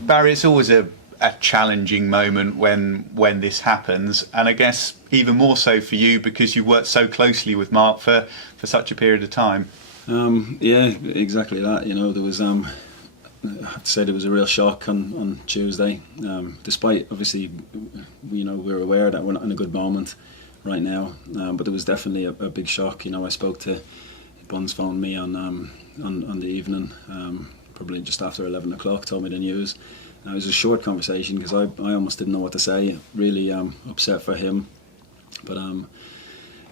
Barry, it's always a challenging moment when this happens, and I guess even more so for you because you worked so closely with Mark for such a period of time. Yeah, exactly that. There was I have to say there was a real shock on Tuesday. Despite obviously, we're aware that we're not in a good moment right now, but there was definitely a big shock. I spoke to Buns, phoned me on the evening, probably just after 11 o'clock, told me the news. It was a short conversation because I almost didn't know what to say. Really upset for him, but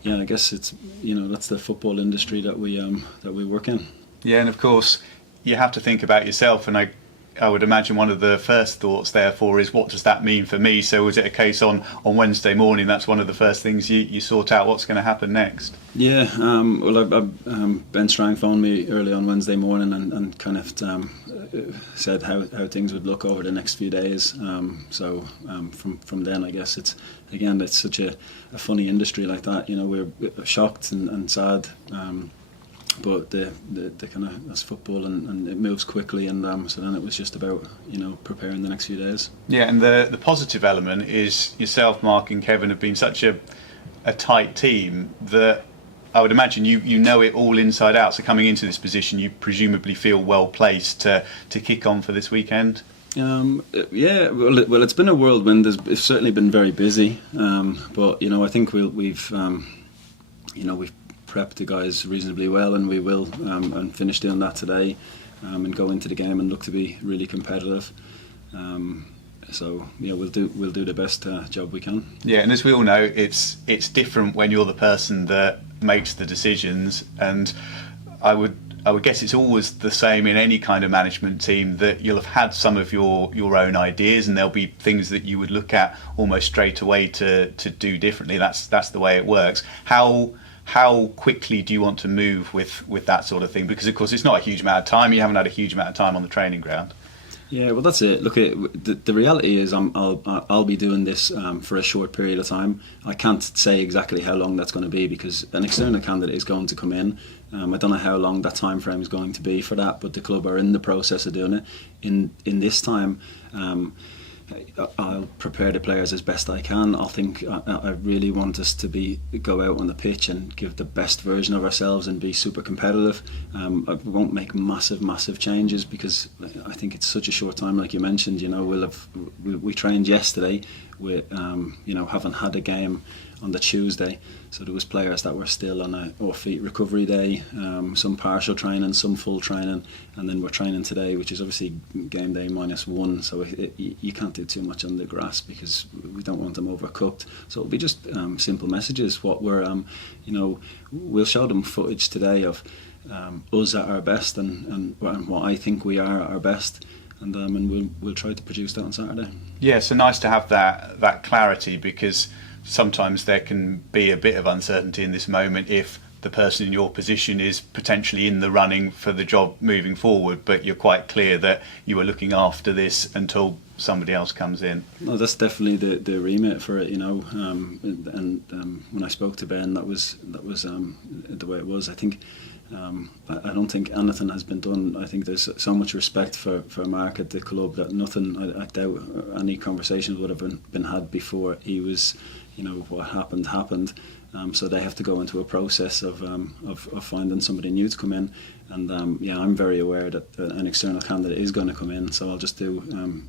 yeah, I guess it's that's the football industry that we work in. Yeah, and of course you have to think about yourself, and I would imagine one of the first thoughts therefore is, what does that mean for me? So was it a case on Wednesday morning, that's one of the first things you sort out, what's going to happen next? Yeah, well, Ben Strang phoned me early on Wednesday morning and kind of said how things would look over the next few days. So from then, I guess it's such a funny industry like that. We're shocked and sad. But the kind of, that's football, and it moves quickly, and so then it was just about preparing the next few days. Yeah, and the positive element is yourself, Mark, and Kevin have been such a tight team that I would imagine you know it all inside out. So coming into this position, you presumably feel well placed to kick on for this weekend. Yeah, well, it's been a whirlwind. It's certainly been very busy, but I think we've prepped the guys reasonably well, and we will and finish doing that today, and go into the game and look to be really competitive. So yeah, we'll do the best job we can. Yeah, and as we all know, it's different when you're the person that makes the decisions, and I would guess it's always the same in any kind of management team, that you'll have had some of your own ideas, and there'll be things that you would look at almost straight away to do differently. That's the way it works. How quickly do you want to move with that sort of thing? Because of course it's not a huge amount of time. You haven't had a huge amount of time on the training ground. Yeah, well, that's it. Look, the reality is I'll be doing this for a short period of time. I can't say exactly how long that's going to be because an external candidate is going to come in. I don't know how long that time frame is going to be for that, but the club are in the process of doing it. In this time, I'll prepare the players as best I can. I really want us to go out on the pitch and give the best version of ourselves and be super competitive. I won't make massive changes because I think it's such a short time, like you mentioned. We trained yesterday. We haven't had a game on the Tuesday, so there was players that were still on a off-feet recovery day, some partial training, some full training, and then we're training today, which is obviously game day -1, so you can't do too much on the grass because we don't want them overcooked. So it'll be just simple messages. What we'll show them footage today of us at our best and what I think we are at our best. And we'll try to produce that on Saturday. Yeah, so nice to have that clarity, because sometimes there can be a bit of uncertainty in this moment if the person in your position is potentially in the running for the job moving forward, but you're quite clear that you are looking after this until somebody else comes in. No, that's definitely the remit for it, when I spoke to Ben, that was the way it was. I think I don't think anything has been done. I think there's so much respect for Mark at the club that nothing, I doubt any conversations would have been had before he was, what happened. So they have to go into a process of finding somebody new to come in, and I'm very aware that an external candidate is going to come in. So I'll just do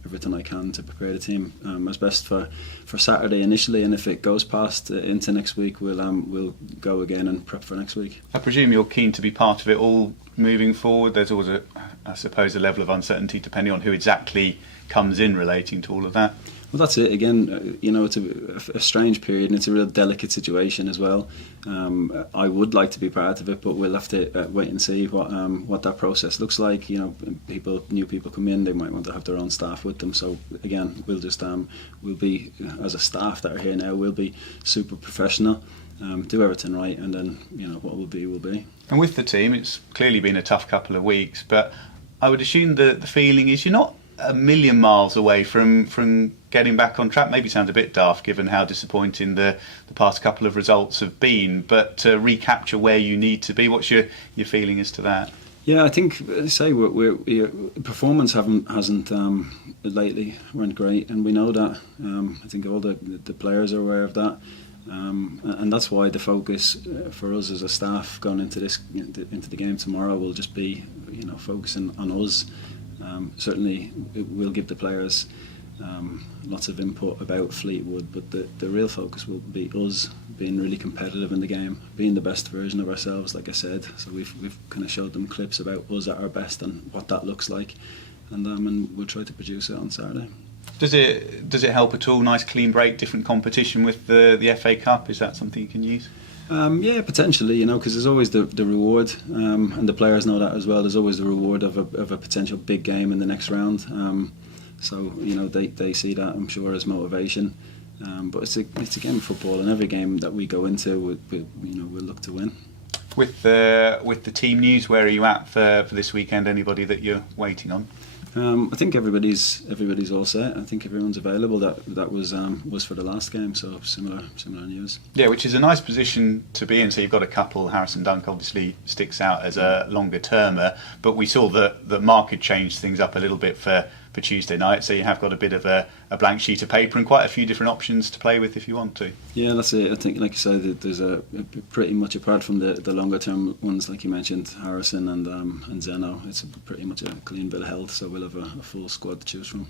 everything I can to prepare the team as best for Saturday initially, and if it goes past into next week, we'll go again and prep for next week. I presume you're keen to be part of it all moving forward. There's always a level of uncertainty depending on who exactly comes in relating to all of that. Well, that's it. Again, it's a strange period, and it's a real delicate situation as well. I would like to be part of it, but we'll have to wait and see what that process looks like. New people come in, they might want to have their own staff with them. So again, we'll be, as a staff that are here now, we'll be super professional, do everything right, and then what will be will be. And with the team, it's clearly been a tough couple of weeks, but I would assume the feeling is you're not a million miles away from getting back on track. Maybe sounds a bit daft given how disappointing the past couple of results have been, but to recapture where you need to be, what's your feeling as to that? Yeah, I think performance hasn't lately weren't great, and we know that. I think all the players are aware of that, and that's why the focus for us as a staff going into the game tomorrow will just be focusing on us. Certainly, we'll give the players lots of input about Fleetwood, but the real focus will be us being really competitive in the game, being the best version of ourselves, like I said. So we've kind of showed them clips about us at our best and what that looks like, and we'll try to produce it on Saturday. Does it help at all? Nice clean break, different competition with the FA Cup. Is that something you can use? Yeah, potentially, because there's always the reward, and the players know that as well. There's always the reward of a potential big game in the next round. So they see that, I'm sure, as motivation. But it's a game of football, and every game that we go into, we'll look to win. With the team news, where are you at for this weekend? Anybody that you're waiting on? I think everybody's all set. I think everyone's available. That was for the last game, so similar news. Yeah, which is a nice position to be in. So you've got a couple. Harrison Dunk obviously sticks out as a longer termer, but we saw that the market changed things up a little bit for Tuesday night. So you have got a bit of a blank sheet of paper and quite a few different options to play with if you want to. Yeah, that's it. I think, like you said, there's pretty much, apart from the longer term ones like you mentioned, Harrison and Zeno, it's pretty much a clean bill of health. So we'll have a full squad to choose from.